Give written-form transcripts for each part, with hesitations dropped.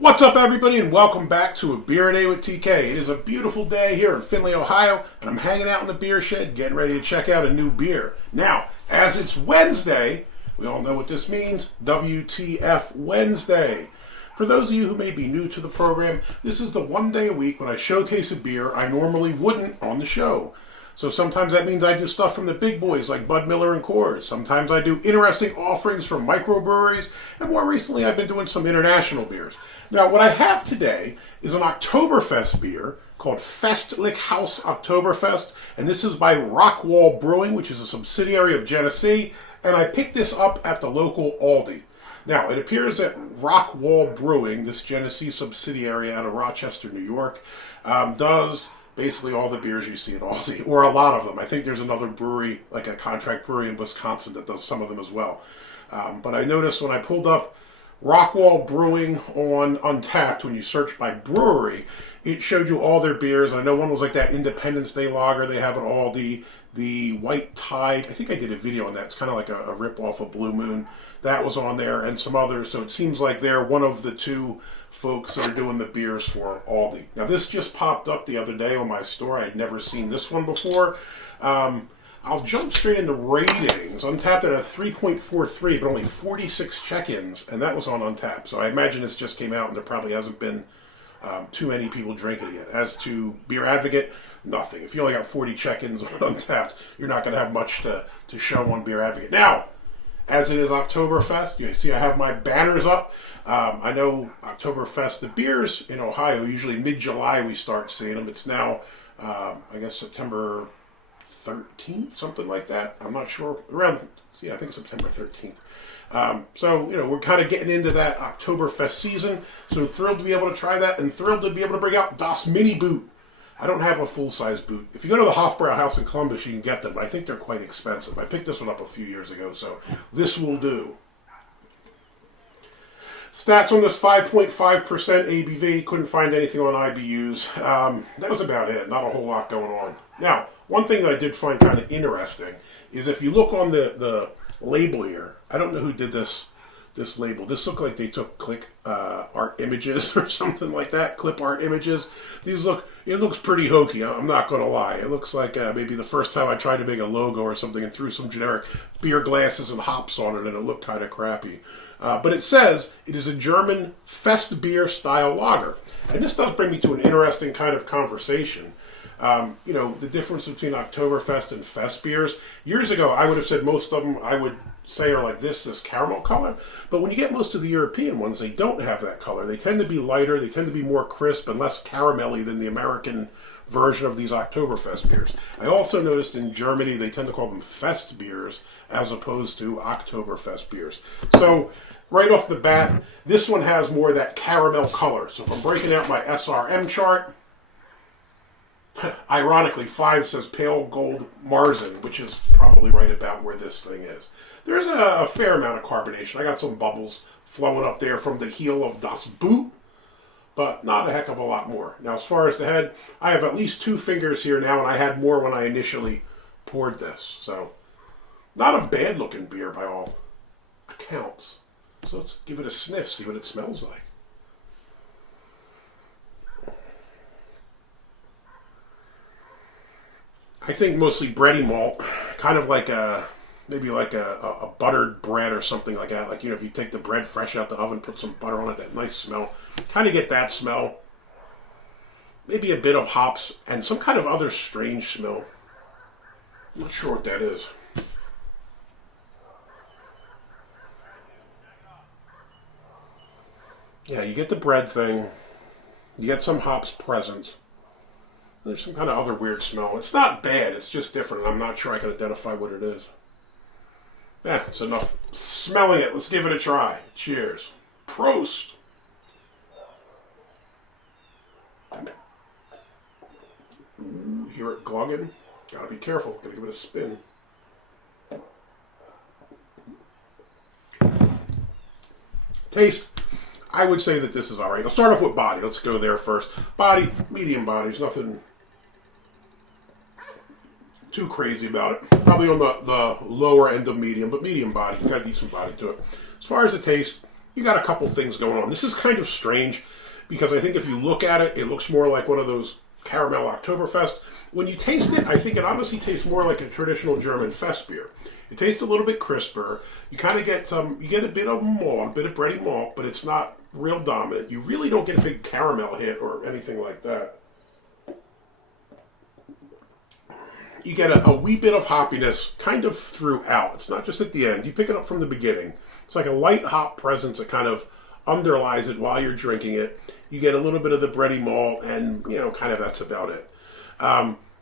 What's up, everybody, and welcome back to A Beer a Day with TK. It is a beautiful day here in Findlay, Ohio, and I'm hanging out in the beer shed getting ready to check out a new beer. Now, as it's Wednesday, we all know what this means, WTF Wednesday. For those of you who may be new to the program, this is the one day a week when I showcase a beer I normally wouldn't on the show. So sometimes that means I do stuff from the big boys like Bud Miller and Coors. Sometimes I do interesting offerings from microbreweries, and more recently I've been doing some international beers. Now, what I have today is an Oktoberfest beer called Festlich Haus Oktoberfest, and this is by Rockwall Brewing, which is a subsidiary of Genesee, and I picked this up at the local Aldi. Now, it appears that Rockwall Brewing, this Genesee subsidiary out of Rochester, New York, does basically all the beers you see at Aldi, or a lot of them. I think there's another brewery, like a contract brewery in Wisconsin, that does some of them as well. But I noticed when I pulled up Rockwall Brewing on Untappd, when you search by brewery, it showed you all their beers. I know one was like that Independence Day lager they have at Aldi, the White Tide. I think I did a video on that. It's kind of like a rip-off of Blue Moon. That was on there, and some others. So it seems like they're one of the two folks that are doing the beers for Aldi. Now, this just popped up the other day on my store. I'd never seen this one before. I'll jump straight into ratings. Untappd at a 3.43, but only 46 check-ins, and that was on Untappd. So I imagine this just came out, and there probably hasn't been too many people drinking it yet. As to Beer Advocate, nothing. If you only got 40 check-ins on Untappd, you're not going to have much to show on Beer Advocate. Now, as it is Oktoberfest, you see I have my banners up. I know Oktoberfest, the beers in Ohio, usually mid-July we start seeing them. It's now, I guess, September 13th, something like that. I'm not sure. I think September 13th. So, we're kind of getting into that Oktoberfest season. So thrilled to be able to try that, and thrilled to be able to bring out Das Mini Boot. I don't have a full-size boot. If you go to the House in Columbus, you can get them, but I think they're quite expensive. I picked this one up a few years ago, so this will do. Stats on this, 5.5% ABV. Couldn't find anything on IBUs. That was about it. Not a whole lot going on. Now, one thing that I did find kind of interesting is if you look on the label here, I don't know who did this label. This looked like they took clip art images or something like that. Clip art images. It looks pretty hokey. I'm not going to lie. It looks like maybe the first time I tried to make a logo or something and threw some generic beer glasses and hops on it, and it looked kind of crappy. But it says it is a German festbier style lager. And this does bring me to an interesting kind of conversation. The difference between Oktoberfest and festbiers. Years ago, I would have said most of them I would say are like this caramel color. But when you get most of the European ones, they don't have that color. They tend to be lighter, they tend to be more crisp and less caramelly than the American version of these Oktoberfest beers. I also noticed in Germany, they tend to call them festbiers as opposed to Oktoberfest beers. So, right off the bat, this one has more of that caramel color. So if I'm breaking out my SRM chart, ironically, 5 says pale gold marzen, which is probably right about where this thing is. There's a fair amount of carbonation. I got some bubbles flowing up there from the heel of Das Boot, but not a heck of a lot more. Now, as far as the head, I have at least 2 fingers here now, and I had more when I initially poured this. So, not a bad-looking beer by all accounts. So let's give it a sniff, see what it smells like. I think mostly bready malt, kind of like maybe like a buttered bread or something like that. Like, if you take the bread fresh out the oven, put some butter on it, that nice smell. Kind of get that smell. Maybe a bit of hops and some kind of other strange smell. I'm not sure what that is. Yeah, you get the bread thing. You get some hops present. There's some kind of other weird smell. It's not bad, it's just different. I'm not sure I can identify what it is. Yeah, it's enough smelling it. Let's give it a try. Cheers. Prost. Ooh, hear it glugging? Gotta be careful. Gotta give it a spin. Taste. I would say that this is alright. I'll start off with body. Let's go there first. Body, medium body. There's nothing too crazy about it. Probably on the lower end of medium, but medium body. Got a decent body to it. As far as the taste, you got a couple things going on. This is kind of strange because I think if you look at it, it looks more like one of those caramel Oktoberfest. When you taste it, I think it honestly tastes more like a traditional German fest beer. It tastes a little bit crisper. You kind of get you get a bit of malt, a bit of bready malt, but it's not real dominant. You really don't get a big caramel hit or anything like that. You get a wee bit of hoppiness kind of throughout. It's not just at the end. You pick it up from the beginning. It's like a light hop presence that kind of underlies it while you're drinking it. You get a little bit of the bready malt, and, you know, kind of that's about it.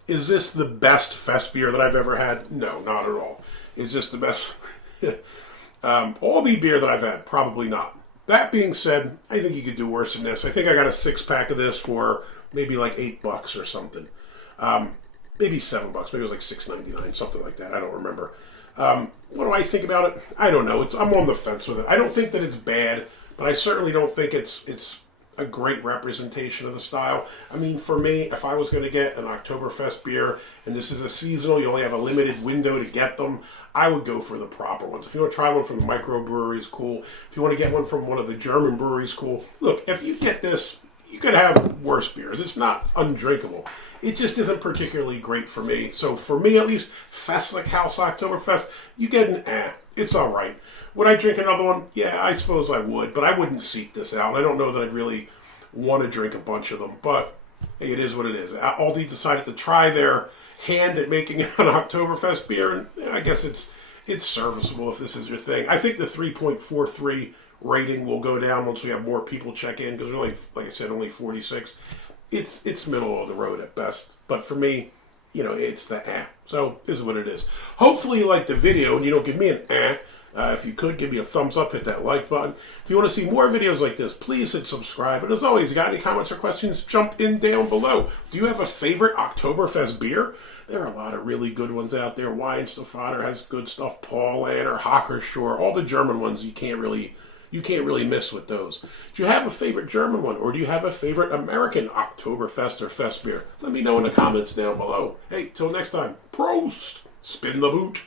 Is this the best fest beer that I've ever had? No, not at all. Is this the best? Aldi beer that I've had? Probably not. That being said, I think you could do worse than this. I think I got a 6-pack of this for maybe like $8 or something. Maybe $7. Maybe it was like $6.99, something like that. I don't remember. What do I think about it? I don't know. I'm on the fence with it. I don't think that it's bad, but I certainly don't think it's a great representation of the style. I mean, for me, if I was going to get an Oktoberfest beer, and this is a seasonal, you only have a limited window to get them, I would go for the proper ones. If you want to try one from the microbreweries, cool. If you want to get one from one of the German breweries, cool. Look, if you get this, you could have worse beers. It's not undrinkable. It just isn't particularly great for me. So for me, at least, Festlich Haus Oktoberfest, you get an It's all right. Would I drink another one? Yeah, I suppose I would, but I wouldn't seek this out. I don't know that I'd really want to drink a bunch of them, but hey, it is what it is. Aldi decided to try their hand at making an Oktoberfest beer, and I guess it's serviceable if this is your thing. I think the 3.43 rating will go down once we have more people check in, because we're only, like I said, only 46. It's middle of the road at best, but for me, you know, it's the So this is what it is. Hopefully you like the video and you don't give me an if you could, give me a thumbs up, hit that like button. If you want to see more videos like this, please hit subscribe. And as always, you got any comments or questions, jump in down below. Do you have a favorite Oktoberfest beer? There are a lot of really good ones out there. Weihenstephaner has good stuff. Paulaner or Hockershore, all the German ones you can't really miss with those. Do you have a favorite German one, or do you have a favorite American Oktoberfest or fest beer? Let me know in the comments down below. Hey, till next time, Prost! Spin the boot!